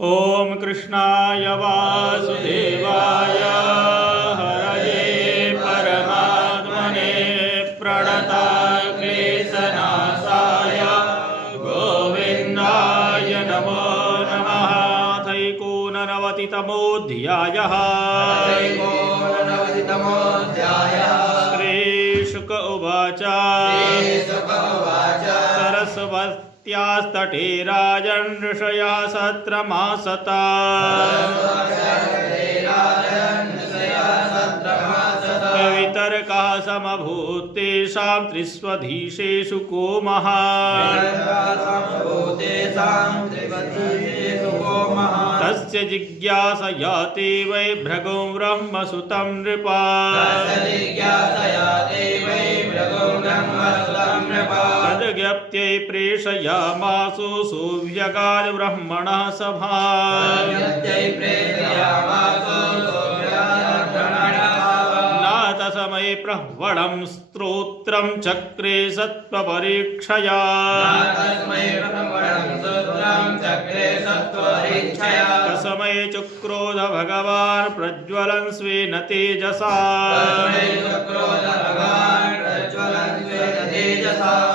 ओम कृष्णाय वासुदेवाय हरये परमात्मने प्रणतक्लेशनाशाय गोविन्दाय नमो नमः। थैकोननवतितमोऽध्यायः। श्रीशुक उवाच सरस्वत्यास्तटे राजन् ऋषयः सत्रमासता। वितर्कः समभूत् तेषां त्रिस्वधीशेषु को महान्। तस्य जिज्ञासया ते वै भृगुं ब्रह्मसुतं नृपा। तद्ज्ञप्त्यै प्रेषयामासु सुव्यगाद ब्रह्मणः सभाम्। नाथसमये प्रह्वणं स्तोत्रं चक्रे सत्त्वपरीक्षया। तस्मये चक्रोध भगवान् प्रज्वलन् स्वेन तेजसा।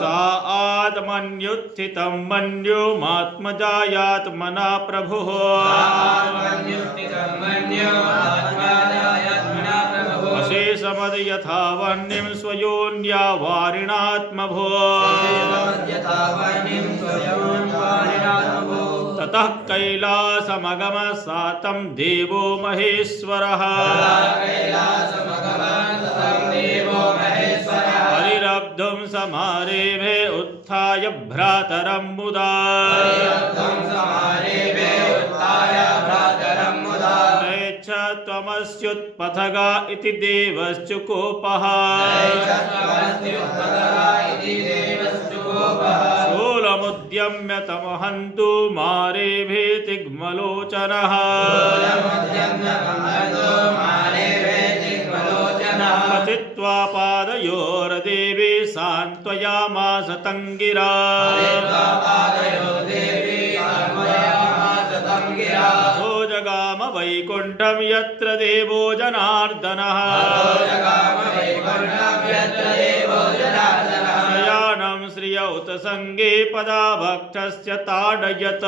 सा आत्मन्युत्थितं मन्युमात्मजायात्मना प्रभुः। अशेषमद यथा वह्निं स्वयोन्या वारिणात्मभो। ततः कैलासमगमः सा तं देवो महेश्वरः। हरिरब्धुं समारेभे उत्थाय भ्रातरं मुदा। नैच्छा त्वमस्युत्पथगा इति देवश्चुकोपः। शूलमुद्यम्य तमहन्तु मारेभे तिग्मलोचनः। पतित्वा पादयोर्देवी सान्त्वयामास तङ्गिरा। अथो जगाम वैकुण्ठं यत्र देवो जनार्दनः। शयानं श्रिय उत सङ्गे पदाभक्षस्य ताडयत।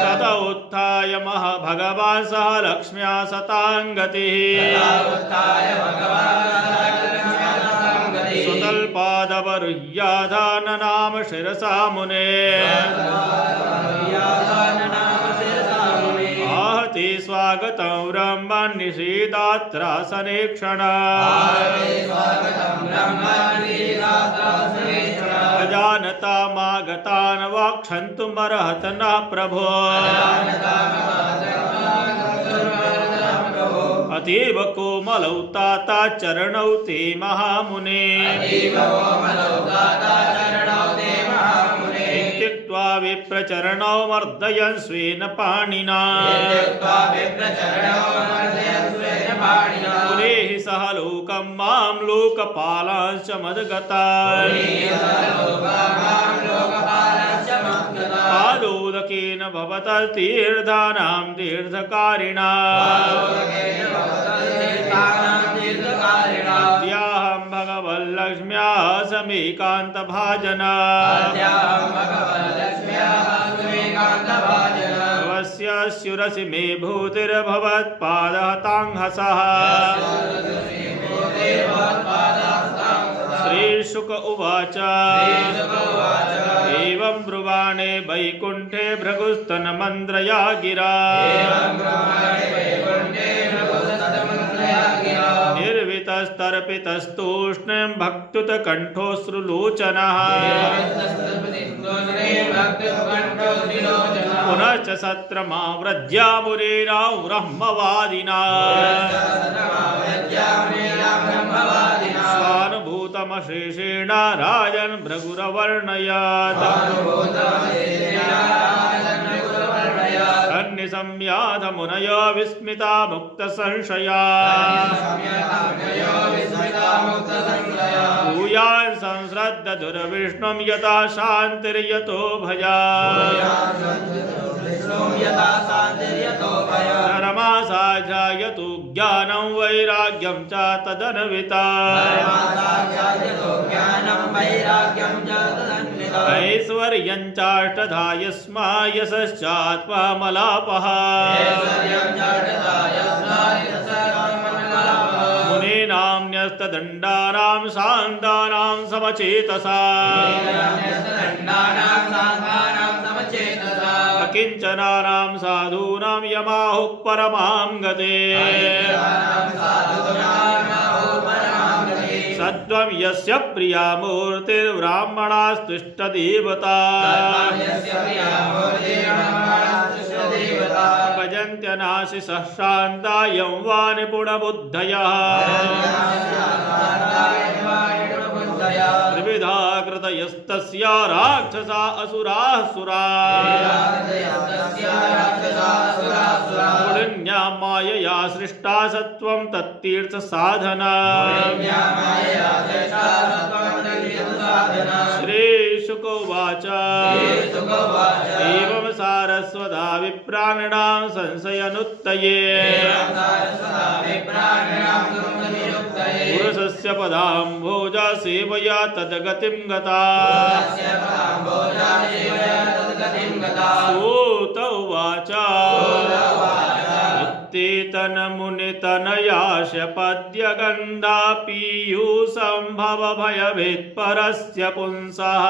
तत उत्थाय भगवान् सह लक्ष्म्या सताङ्गतिः। सुतल्पादवरुह्याधाननाम शिरसा मुने। आहते स्वागतं ब्रह्मन् निषेधात्रासनेक्षण। अजानतामागतान् वाक्षन्तुमर्हत नः प्रभो। अतीव कोमलौ ताता चरणौ ते महामुने। त्यक्त्वा विप्रचरणौ मर्दयन् स्वेन पाणिना। पुरेहि सह लोकं मां लोकपालांश्च मद्गतान्। पादोदकेन भवतस्तीर्थानां तीर्थकारिणा। द्याहं भगवल्लक्ष्म्याः समेकान्तभाजना। भवस्य शिरसि मे भूतिर्भवत्पादः ताङ्घसः। श्रीशुक उवाच एवं ब्रुवाणे वैकुण्ठे भृगुस्तनमन्द्रया गिरा। निर्वितस्तर्पितस्तूष्णीं भक्त्युत्कण्ठोऽश्रुलोचनः। पुनश्च सत्रमाव्रज्यामुरेणा ब्रह्मवादिना। स्वानुभूतमशेषेण राजन् भृगुरवर्णयत्। संयात मुनयो विस्मिता मुक्तसंशया भूयान् संश्रद्ध दुर्विष्णुं यथा शान्तिर्यतो भया धर्मासाध्यायतु ज्ञानं वैराग्यं च तदन्विता ऐश्वर्यं चाष्टधा यस्मा यशश्चात्मामलापः मुनीनां न्यस्तदण्डानां शान्तानां समचेतसा अकिञ्चनानां साधूनां यमाहुः परमां गते सत्त्वं यस्य प्रिया मूर्तिर्ब्राह्मणास्तुष्टदेवता भजन्त्यनाशिषः शान्ता यं वा निपुणबुद्धयः त्रिविधा कृतयस्तस्य राक्षसा असुराः सुराः पुण्या मायया सृष्टा सत्त्वं तत्तीर्थसाधना श्रीशुकोवाच एवं सारस्वता विप्राणिनां संशयनुत्तये पुरुषस्य पदाम्भोजा सेवया तद्गतिं गता सूत उवाच उत्थितनमुनितनयाशपद्य गन्धा पीयूषम्भव भयभीत्परस्य पुंसः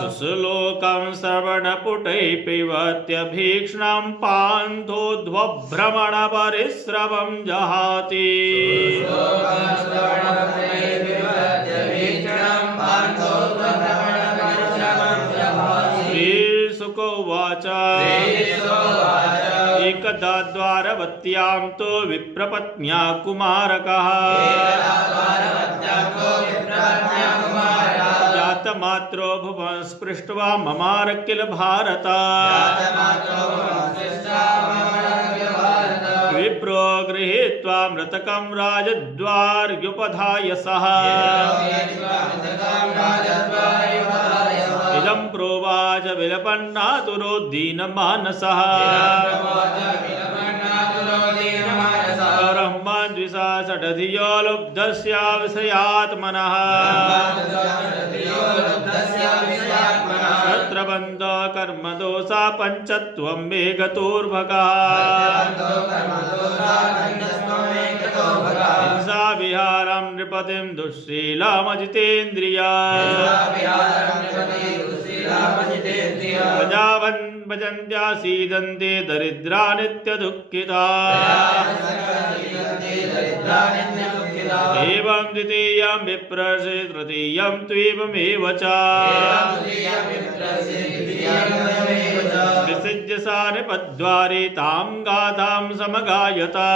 सुश्लोकं श्रवणपुटैः पिबत्यभीक्ष्णं पान्थोद्भ्रमणपरिश्रवं जहाति श्रीशुकोवाच एकदा द्वारवत्यां तो विप्रपत्न्या कुमारकः जातमात्रो भुवं स्पृष्ट्वा ममार किल भारत विप्रो गृहीत्वा मृतकं राजद्वार्युपधाय सः इदं प्रोवाच विलपन्नातुरो दीनमानसः ब्रह्मद्विषा षडधियो लुब्धस्य विषयात्मनः शत्रबन्ध कर्मदोषा पञ्चत्वं मे गतोर्भगः हिंसा विहारं नृपतिं दुःशीलमजितेन्द्रिया प्रजावन् भजन्त्यासीदन्ते दरिद्रा नित्यदुःखिता एवं द्वितीयं विप्रसे तृतीयं त्वेवमेव च विसृज्य सा निपद्वारे तां गाथां समगायता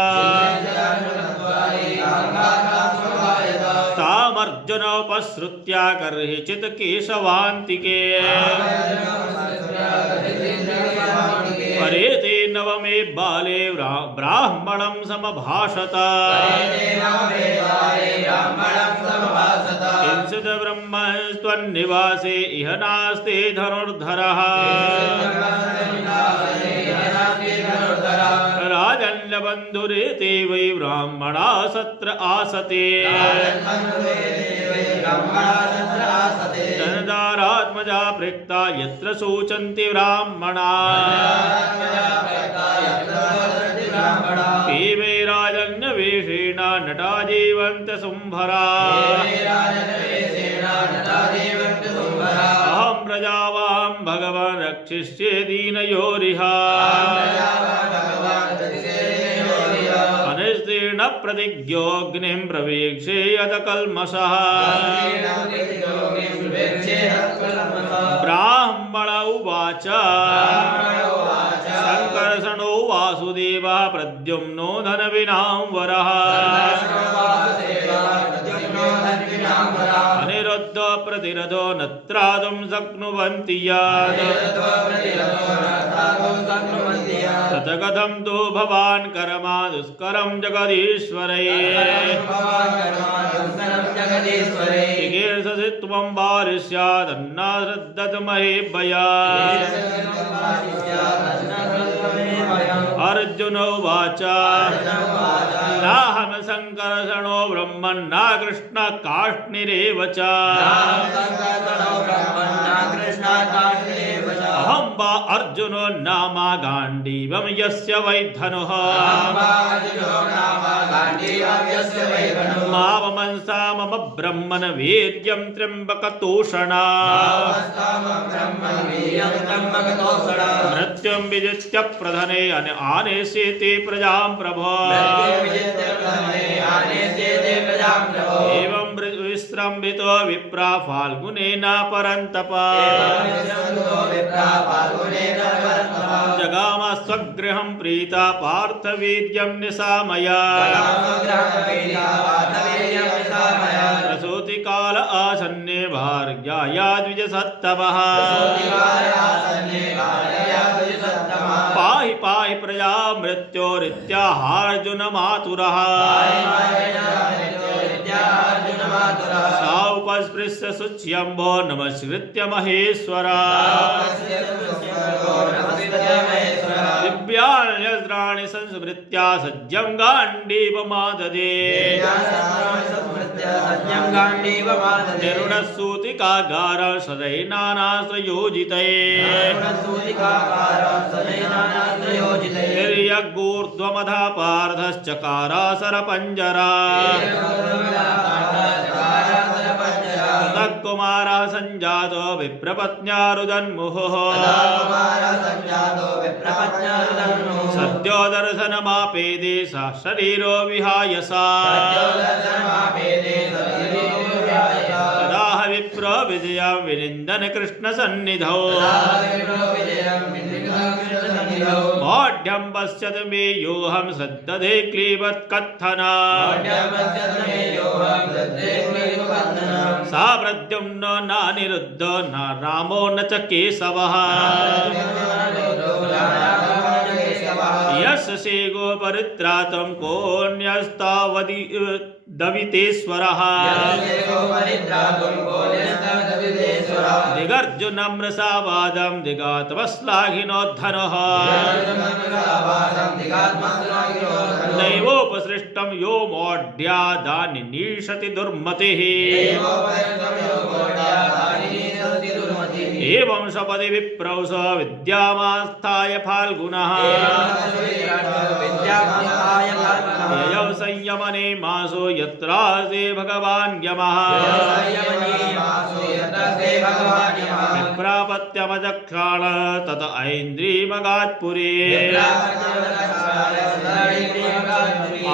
तामर्जुनोपसृत्या कर्हिचित् केशवान्तिके परेते नवमे बाले ब्राह्मणं समभाषत किंचित् ब्रह्मस्त्वन्निवासे इह नास्ते धनुर्धरः राजन्यबन्धुरेते वै ब्राह्मणा सत्र आसते जनदारात्मजा प्रेक्ता यत्र शोचन्ति ब्राह्मणा ते वै राजन्यवेषेण नटा जीवन्त शुम्भरा अहं प्रजावां भगवान् रक्षिष्ये दीनयोरिह अनिस्तीर्ण प्रतिज्ञोऽग्निं प्रवीक्षे यत कल्मषः ब्राह्मण उवाच संकर्षणो वासुदेवः प्रद्युम्नो धनविनां वरः प्रतिरथो न त्रातुं शक्नुवन्ति यत् ततकथं तु भवान् कर्मा दुष्करं जगदीश्वरे चिकीर्षसि त्वं वारिष्यादन्ना श्रद्धत महेभ्यः अर्जुन उवाच नाहं संकर्षणो ब्रह्मन्ना कृष्ण काष्णिरेव च अहं वा अर्जुनो नामा गाण्डीवं यस्य वै धनुः मावमंसा मम ब्रह्मन् वीर्यं त्र्यम्बकतोषणा मृत्युं विजित्य प्रधने आनेष्यति प्रजां प्रभो एवं विश्रम्भितो विप्रा फाल्गुनेन परन्तप जगाम स्वगृहं प्रीता पार्थवीर्यं निशामया प्रसूतिकाल आसन्ने भार्याया द्विजसत्तमः पाहि पाहि प्रजा मृत्योरित्याहार्जुन मातुरः सा उपस्पृश्य शुच्यम्भो नमस्कृत्य महेश्वरा दिव्याण्यस्त्राणि संस्मृत्या सज्जं गाण्डीवमाददे निरुणसूतिकागारं सदैनानास्त्रयोजिते निर्यगूर्ध्वमधा पार्थश्चकारा सरपञ्जरा कुमारः संजातो विप्रपत्न्यारुदन्मुहुः सद्यो दर्शनमापेदे सा शरीरो विहाय सा तदाह विप्रो विजयं विनिन्दन कृष्णसन्निधौ मौढ्यं पश्यत मे योऽहं सद्दधे क्लीबत्कत्थना सा प्रद्युम्नो नानिरुद्धो न रामो न च केशवः यस्य शेगो परित्रातं कोऽन्यस्तावदितेश्वरः दिगर्जुनमृषावादं दिगात्मश्लाघिनोद्धनः दैवोपसृष्टं यो मौढ्यादानिनीशति दुर्मतिः एवं सपदि विप्रौ स विद्यामास्थाय फाल्गुनः ययौ संयमने मासो यत्रासे भगवान् यमः विप्रापत्यमचक्षाण तत ऐन्द्रियमगात्पुरे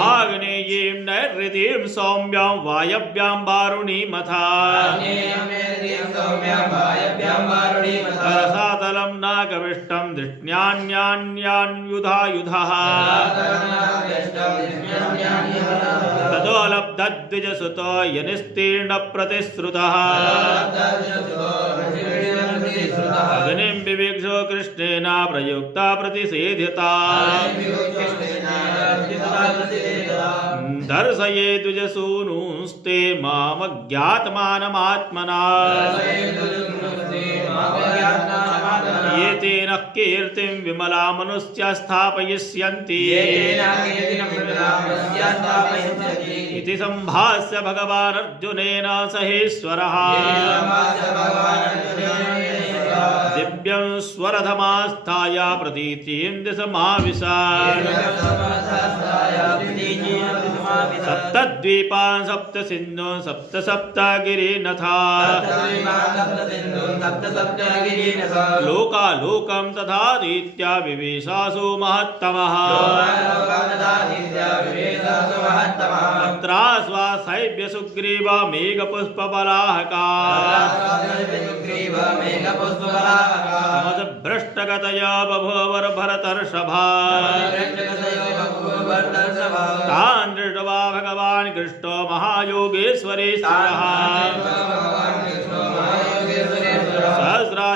आग्नेयीं नैऋतीं सौम्यां वायव्यां वारुणीमथा रसातलं नागविष्टं धिष्ण्यान्यान्यान्युधायुधः ततो लब्धद्विजसुतो यनिस्तीर्णप्रतिश्रुतः अग्निं विवीक्षो कृष्णेन प्रयुक्ता प्रतिषेध्यता दर्शये द्विजसूनुस्ते मामज्ञातमानमात्मना ये तेन कीर्तिं विमलामनुष्य स्थापयिष्यन्ति इति सम्भाष्य भगवान् अर्जुनेन सहेश्वरः दिव्यं स्वरथमास्थाय प्रतीतिं दिशमाविशात् सप्तद्वीपान् सप्तसिन्धून् सप्त सप्तगिरिनथा लोकालोकं तथादित्या विवेशासु महत्तमः तत्राश्वासैभ्य सुग्रीवा मेघपुष्पबलाहका भ्रष्टगतया बभूवर भरतर्षभा तान् दृष्ट्वा भगवान् कृष्णो महायोगेश्वरेश्वरः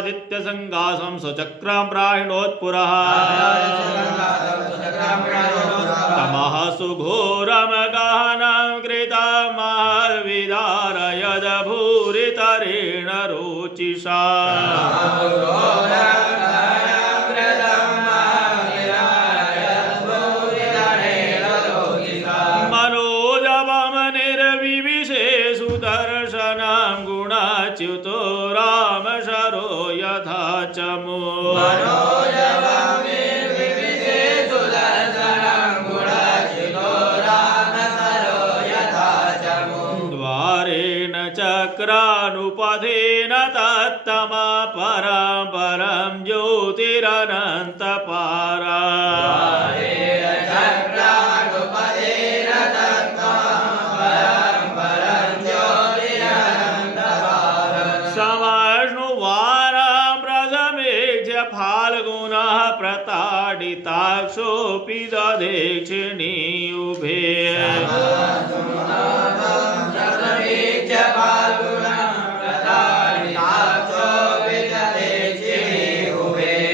आदित्यसङ्गासं स्वचक्रं प्राहिणोत्पुरः तमः सुघोरं गहनं कृतमहद्विदारयदभूरितरेण रुचिषा मनोजवं निर्विविशे सुदर्शनं गुणाच्युतो रामशरो यथा चमो द्वारेण चक्रानुपथेन तत्तमा परं परं ज्योतिरनन्तपारा फाल्गुनः प्रताडिताक्षोऽपि दक्षिणी उभे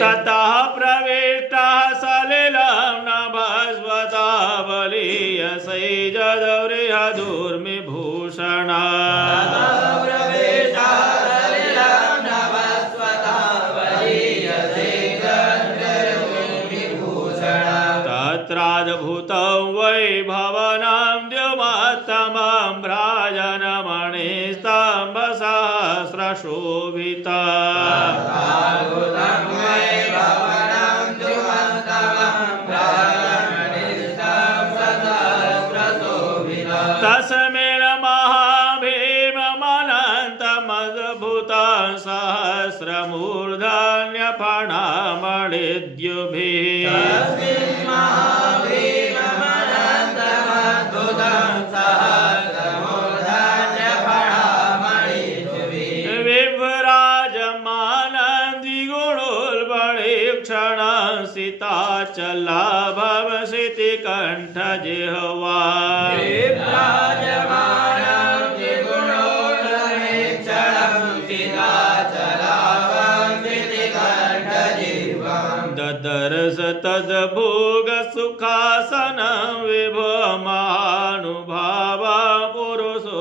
ततः प्रविष्टः सलिलं नभस्वता बलीयसैजदवृहदुर्मिभूषणा तत्राद्भुतं वैभवनं द्युमत्तमं भ्राजनमणिस्तम्भसहस्रशोभिता तस्मिन् महाभीममनन्तमद्भुतं सहस्रमूर्धन्यफणामणिद्युभिः सीताचलाभवसिति कण्ठजिह्वा ददर्श तद्भोगसुखासनं विभो महानुभावा पुरुषोत्तमोत्तमा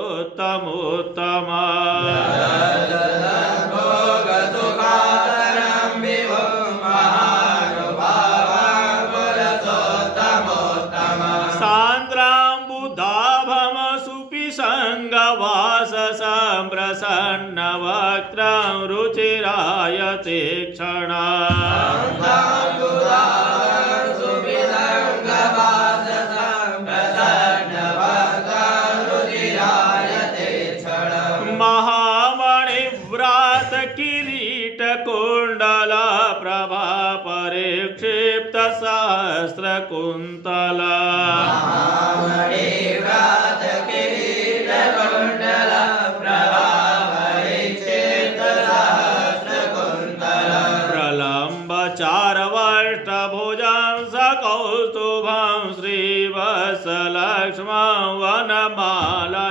प्रसन्नवक्त्रं रुचिरायते क्षणा महामणिव्रात किरीटकुण्डला प्रभा परिक्षिप्त सहस्रकुन्तला चारवष्टभुजं सकौस्तुभं श्रीवत्सलक्ष्मं वनमालयावृता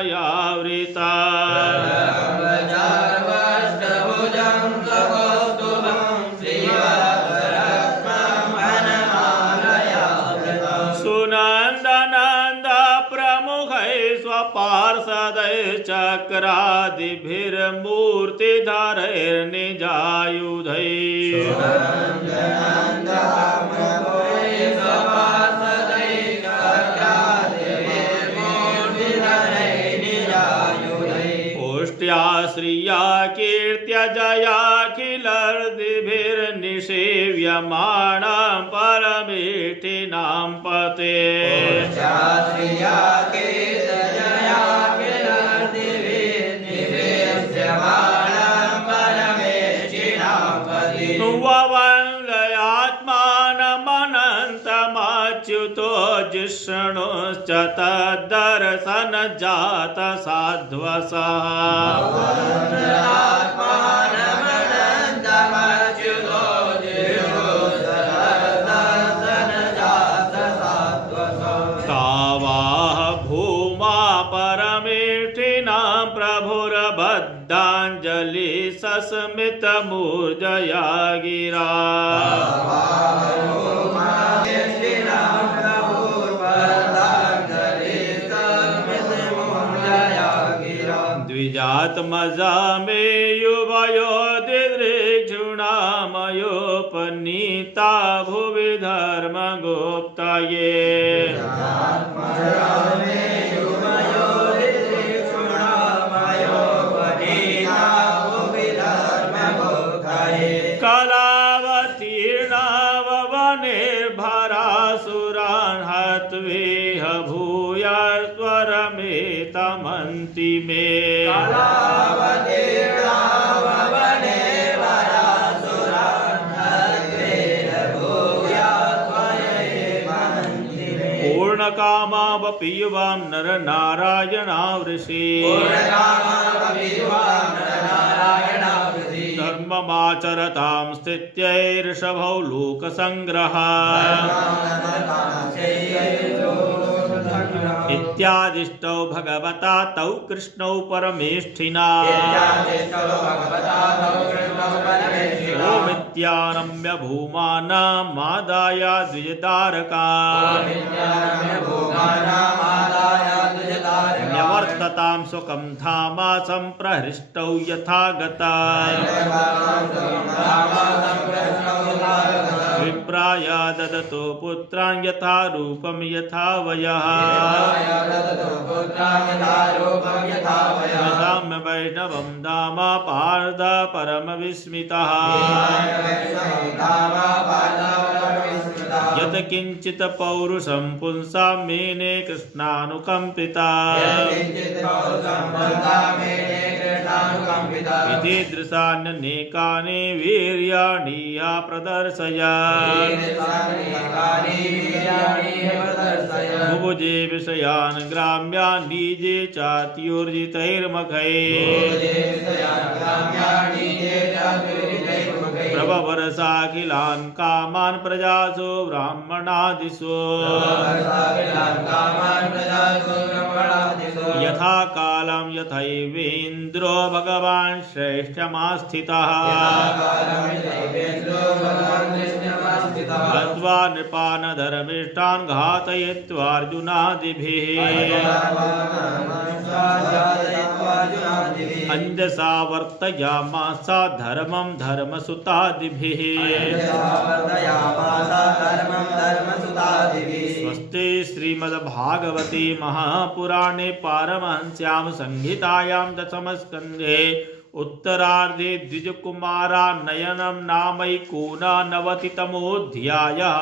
सुनन्दनन्द प्रमुखैः स्वपार्षदैश्चक्रादिभिर्मूर्तिधरैर्निजायुधैः पुष्ट्या श्रिया कीर्त्य जयाखिलर्दिभिर्निषेव्यमाणां परमेष्ठिनां पते ववन्दयात्मानमनन्तमच्युतो जिष्णुश्च तद्दर्शनजात साध्वसः तावाह भूमा परमेष्ठिनां प्रभुर्बद्धाञ्जलिः सस्मित मूर्जया गिरा द्विजात्मजा मे युवयो दिदृक्षुणामयोपनीता भुवि धर्मगुप्तये कलावतीर्णावनिर्भरासुरान् हत्वेह भूयस्वरमेतमन्ति मे पूर्णकामावपि युवां नरनारायणा वृषे धर्ममाचरतां स्थित्यैर्षभौ लोकसंग्रहा इत्यादिष्टौ भगवता तौ कृष्णौ परमेष्ठिना ओमित्यानम्य भूमानामादाय द्विजतारका न्यवर्ततां सुखं धामा सम्प्रहृष्टौ यथा गता विप्राय ददतो पुत्रान् यथा रूपं यथा वयः यथाम्य वैष्णवं धाम पार्थ परमविस्मितः यत् किञ्चित् पौरुषं पुंसां मेने कृष्णानुकम्पिता इति दृशान्यनेकानि वीर्याणि प्रदर्शय भुभुजे विषयान् ग्राम्यान् निजे चात्युर्जितैर्मखैः प्रभवर्षाखिलान् कामान् प्रजासु ब्राह्मणादिषु यथा कालं यथैवेन्द्रो भगवान् श्रेष्ठमास्थितः हत्वा नृपान् धर्मिष्ठान् घातयित्वार्जुनादिभिः अंजसा वर्तयामास धर्मं धर्मसुतादिभिः स्वस्ति श्रीमद्भागवते महापुराणे पारमहंस्यां संहितायां दशमस्कन्धे उत्तरार्धे द्विजकुमारानयनं नामैकोननवतितमोऽध्यायः।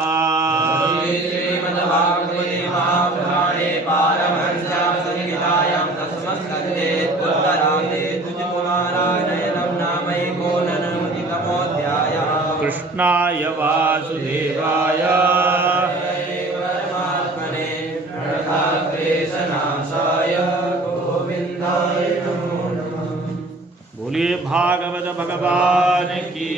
श्रीमद्भागवते महापुराणे पारमहंस्यां संहितायां दशमस्कन्धे उत्तरार्धे द्विजकुमारानयनं नामैकोननवतितमोऽध्यायः। कृष्णाय वासुदेवाय परमात्मने प्रणताक्लेशनाशाय गोविन्दाय नमो नमः। बोलिए भागवत भगवान की।